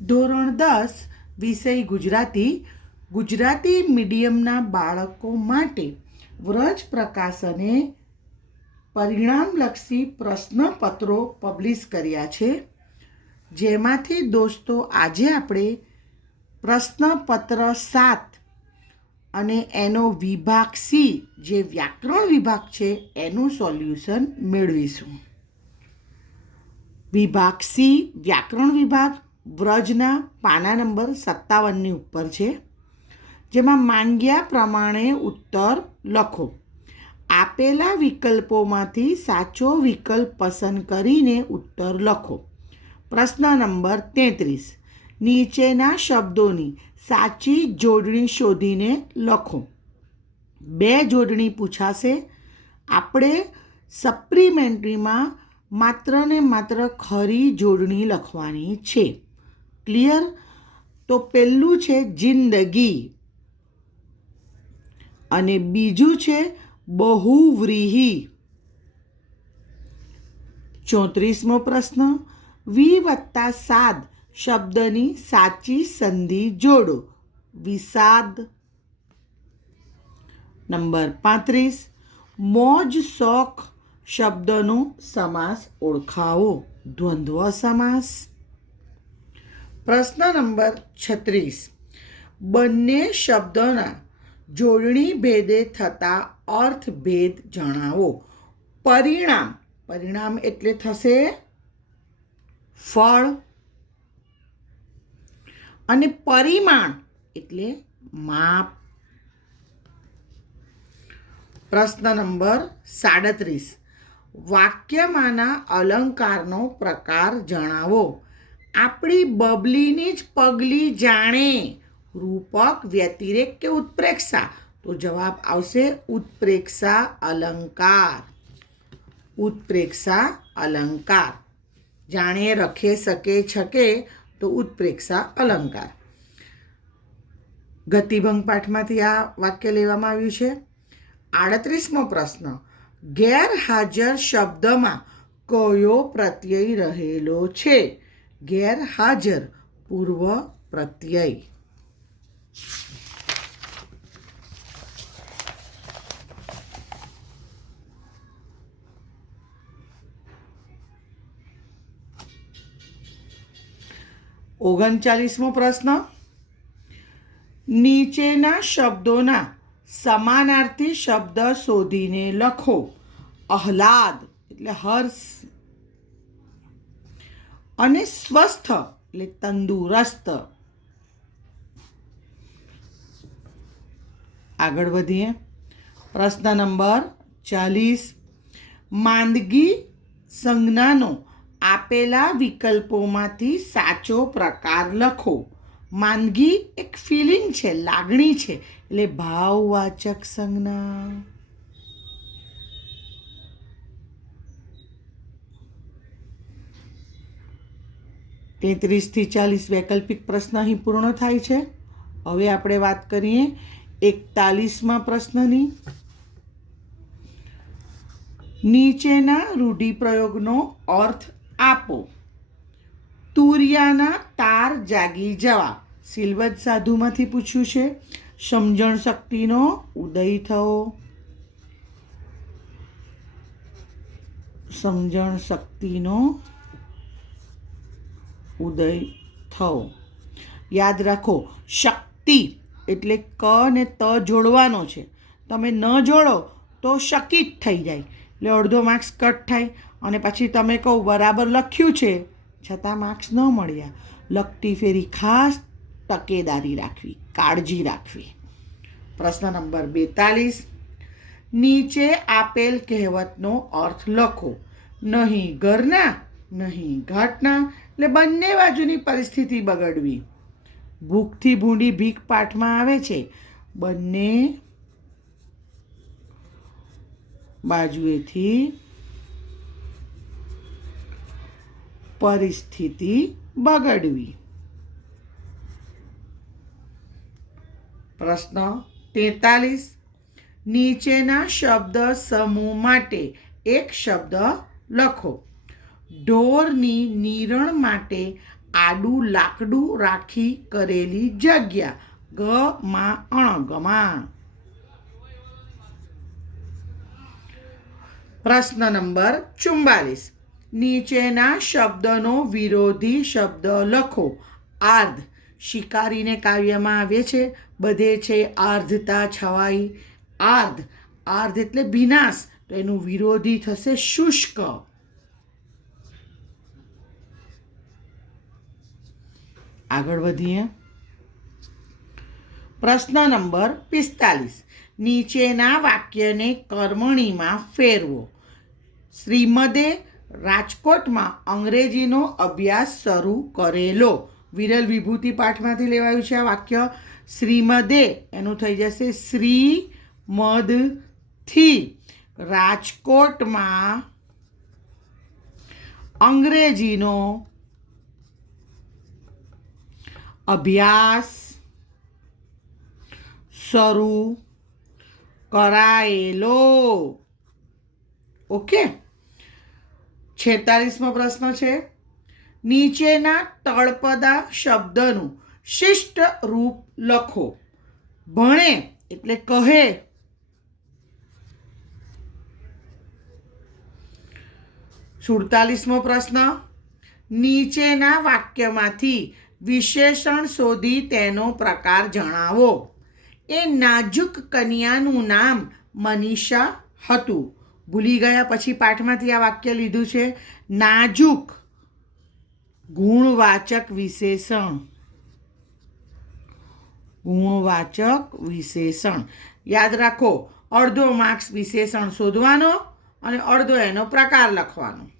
ધોરણ દસ, વિષય ગુજરાતી. ગુજરાતી મીડિયમના બાળકો માટે વ્રજ પ્રકાશને પરિણામલક્ષી પ્રશ્નપત્રો પબ્લિશ કર્યા છે. જેમાંથી દોસ્તો, આજે આપણે પ્રશ્નપત્ર સાત અને એનો વિભાગ સી, જે વ્યાકરણ વિભાગ છે, એનું સોલ્યુશન મેળવીશું. વિભાગ સી, વ્યાકરણ વિભાગ. વ્રજના પાના નંબર સત્તાવનની ઉપર છે, જેમાં માંગ્યા પ્રમાણે ઉત્તર લખો. આપેલા વિકલ્પોમાંથી સાચો વિકલ્પ પસંદ કરીને ઉત્તર લખો. પ્રશ્ન નંબર તેત્રીસ. નીચેના શબ્દોની સાચી જોડણી શોધીને લખો. બે જોડણી પૂછાશે. આપણે સપ્લિમેન્ટરીમાં માત્ર ને માત્ર ખરી જોડણી લખવાની છે. ક્લિયર તો પહેલું છે જિંદગી. અને બીજું છે બહુવ્રીહી. ચોત્રીસમો પ્રશ્ન. વી વત્તા સાદ શબ્દની સાચી સંધિ જોડો. વિષાદ. નંબર પાંત્રીસ. મોજ શોખ શબ્દનો સમાસ ઓળખાવો. દ્વંદ્વ સમાસ. પ્રશ્ન નંબર છત્રીસ. બંને શબ્દોના જોડણી ભેદે થતા અર્થભેદ જણાવો. પરિણામ. પરિણામ એટલે થશે ફળ. અને પરિમાણ એટલે માપ. પ્રશ્ન નંબર સાડત્રીસ. વાક્યમાંના અલંકારનો પ્રકાર જણાવો. આપણી બબલીની જ પગલી જાણે. રૂપક વ્યતિરેક કે ઉત્પ્રેક્ષા? તો જવાબ આવશે ઉત્પ્રેક્ષા અલંકાર. ઉત્પ્રેક્ષા અલંકાર. જાણે, રખે, શકે, છકે, તો ઉત્પ્રેક્ષા અલંકાર. ગતિભંગ પાઠમાંથી આ વાક્ય લેવામાં આવ્યું છે. આડત્રીસમો પ્રશ્ન. ગેરહાજર શબ્દમાં કયો પ્રત્યય રહેલો છે? ગેરહાજર પૂર્વ પ્રત્યય ઓગણચાલીસમો પ્રશ્ન નીચેના શબ્દોના સમાનાર્થી શબ્દ શોધીને લખો આહલાદ એટલે હર્ષ અને સ્વસ્થ, એટલે તંદુરસ્ત. આગળ વધીએ. પ્રશ્ન નંબર ચાલીસ. માંદગી સંજ્ઞાનો આપેલા વિકલ્પોમાંથી સાચો પ્રકાર લખો. માંદગી એક ફિલિંગ છે, લાગણી છે, એટલે ભાવવાચક સંજ્ઞા. તેત્રીસથી ચાલીસ વૈકલ્પિક પ્રશ્ન અહીં પૂર્ણ થાય છે. હવે આપણે વાત કરીએ એકતાલીસમાં પ્રશ્નની. નીચેના રૂઢિપ્રયોગનો અર્થ આપો. તુરિયાના તાર જાગી જવા. સિલવત સાધુમાંથી પૂછ્યું છે. સમજણ શક્તિનો ઉદય થવો. સમજણ શક્તિનો ઉદય થવો. યાદ રાખો, શક્તિ એટલે ક ને ત જોડવાનો છે. તમે ન જોડો તો શકિત થઈ જાય. એટલે અડધો માર્ક્સ કટ થાય અને પછી તમે કહો, બરાબર લખ્યું છે. છતાં માર્ક્સ ન મળ્યા. લખતી ફેરી ખાસ તકેદારી રાખવી, કાળજી રાખવી. પ્રશ્ન નંબર બેતાલીસ. નીચે આપેલ કહેવતનો અર્થ લખો. નહીં ઘરના નહીં. ઘાટના એટલે બંને બાજુની પરિસ્થિતિ બગડવી. ભૂખથી ભૂંડી ભીખ પાઠમાં આવે છે. બંને બાજુએથી પરિસ્થિતિ બગડવી. પ્રશ્ન તેતાલીસ. નીચેના શબ્દ સમૂહ માટે એક શબ્દ લખો. ઢોરની નિરણ માટે આડું લાકડું રાખી કરેલી જગ્યા. ગ, માં, અણ પ્રશ્ન નંબર ચુમ્બાલીસ નીચેના શબ્દનો વિરોધી શબ્દ લખો. આર્ધ. શિકારીને કાવ્યમાં આવે છે, બધે છે આર્ધતા છવાઈ. આર્ધ. આર્ધ એટલે ભીનાશ તો એનું વિરોધી થશે શુષ્ક. આગળ વધીએ. પ્રશ્ન નંબર પિસ્તાલીસ. નીચેના વાક્યને કર્મણીમાં ફેરવો. શ્રીમદે રાજકોટમાં અંગ્રેજીનો અભ્યાસ શરૂ કરેલો. વિરલ વિભૂતિ પાઠમાંથી લેવાયું છે આ વાક્ય. શ્રીમદે, એનું થઈ જશે શ્રી મદથી રાજકોટમાં અંગ્રેજીનો અભ્યાસ, શરૂ કરાયેલો. ઓકે? છેતાલીસમો પ્રશ્ન છે. નીચેના તળપદા શબ્દનું શિષ્ટ રૂપ લખો. ભણે એટલે કહે. સુડતાલીસમો પ્રશ્ન. નીચેના વાક્યમાંથી વિશેષણ શોધી તેનો પ્રકાર જણાવો. એ નાજુક કન્યાનું નામ મનીષા હતું. ભૂલી ગયા પછી પાઠમાંથી આ વાક્ય લીધું છે, નાજુક ગુણવાચક વિશેષણ. ગુણવાચક વિશેષણ. યાદ રાખો, અડધો માર્ક્સ વિશેષણ શોધવાનો અને અડધો એનો પ્રકાર લખવાનો.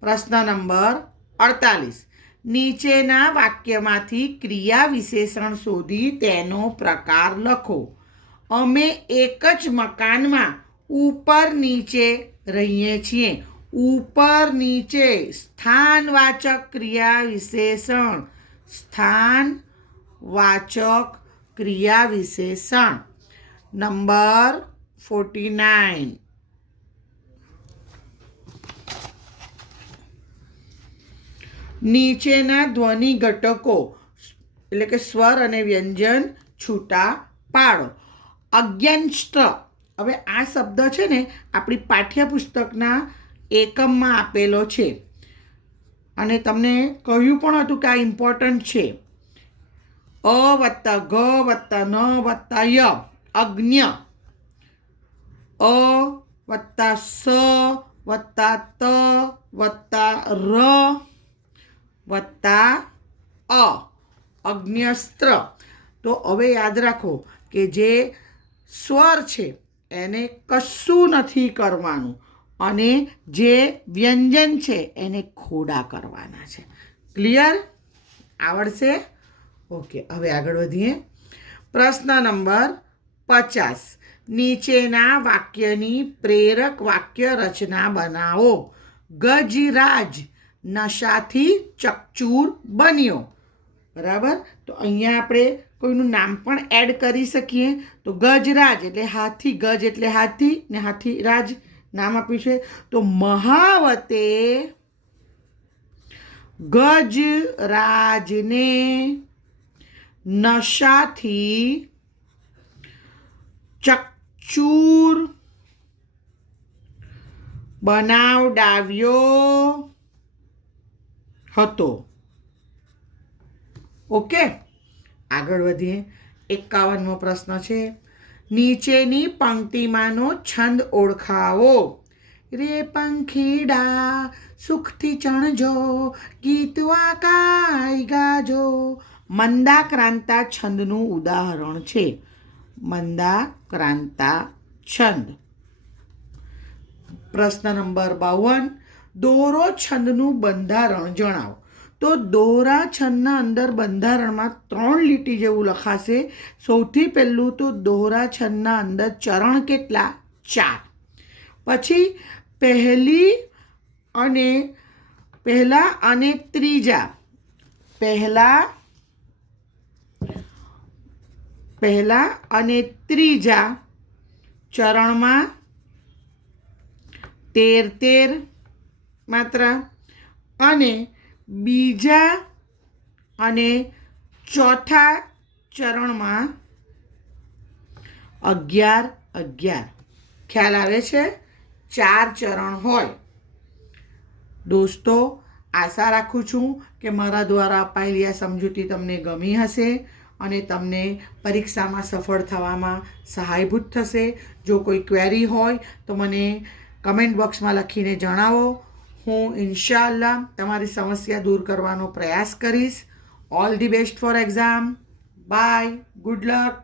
પ્રશ્ન નંબર અડતાલીસ. નીચેના વાક્યમાંથી ક્રિયા વિશેષણ શોધી તેનો પ્રકાર લખો. અમે એક જ મકાનમાં ઉપર નીચે રહીએ છીએ. ઉપર નીચે સ્થાનવાચક ક્રિયા વિશેષણ. સ્થાન વાચક ક્રિયા વિશેષણ. Number forty nine. નીચેના ધ્વનિ ઘટકો, એટલે કે સ્વર અને વ્યંજન, છૂટા પાડો. અજ્ઞાનષ્ટ હવે આ શબ્દ છે ને આપણી પાઠ્યપુસ્તકના એકમમાં આપેલો છે. અને તમને કહ્યું પણ હતું કે આ ઇમ્પોર્ટન્ટ છે. અ વત્તા ગ વત્તા ન વત્તા ય. અજ્ઞ. અ વત્તા સ વત્તા ત વત્તા ર. વત્તા અ, અગ્ન્યસ્ત્ર. તો હવે યાદ રાખો કે જે સ્વર છે, એને કશું નથી કરવાનું. અને જે વ્યંજન છે, એને ખોડા કરવાના છે. ક્લિયર આવડશે? ઓકે, હવે આગળ વધીએ. પ્રશ્ન નંબર પચાસ. નીચેના વાક્યની પ્રેરક વાક્ય રચના બનાવો. ગજરાજ નશાથી ચકચૂર બન્યો. બરાબર? તો અહીંયા આપણે કોઈનું નામ પણ એડ કરી શકીએ. તો ગજરાજ એટલે હાથી, ગજ એટલે હાથી ને હાથી રાજ નામ આપ્યું છે. તો મહાવતે ગજરાજને નશાથી ચકચૂર બનાવડાવ્યો. હતો. ઓકે, આગળ વધીએ. એકાવનમો પ્રશ્ન છે. નીચેની પંક્તિમાંનો છંદ ઓળખાવો. રે પંખીડા, સુખથી ચણજો ગીતવા કાય ગાજો. મંદાક્રાંતા છંદનું ઉદાહરણ છે. મંદાક્રાંતા છંદ. પ્રશ્ન નંબર બાવન. દોરો છંદનું બંધારણ જણાવો. તો દોરા છંદના અંદર બંધારણમાં ત્રણ લીટી જેવું લખાશે. સૌથી પહેલું તો દોરા છંદના અંદર ચરણ કેટલા? ચાર. પછી પહેલી અને પહેલા અને ત્રીજા. પહેલા પહેલા અને ત્રીજા ચરણમાં તેર તેર માત્રા. અને બીજા અને ચોથા ચરણમાં અગિયાર અગિયાર. ખ્યાલ આવે છે? ચાર ચરણ હોય. દોસ્તો, આશા રાખું છું કે મારા દ્વારા અપાયેલી આ સમજૂતી તમને ગમી હશે અને તમને પરીક્ષામાં સફળ થવામાં સહાયભૂત થશે. જો કોઈ ક્વેરી હોય તો મને કમેન્ટ બોક્સમાં લખીને જણાવો. હું ઇન્શાલ્લાહ તમારી સમસ્યા દૂર કરવાનો પ્રયાસ કરીશ. All the best for exam bye good luck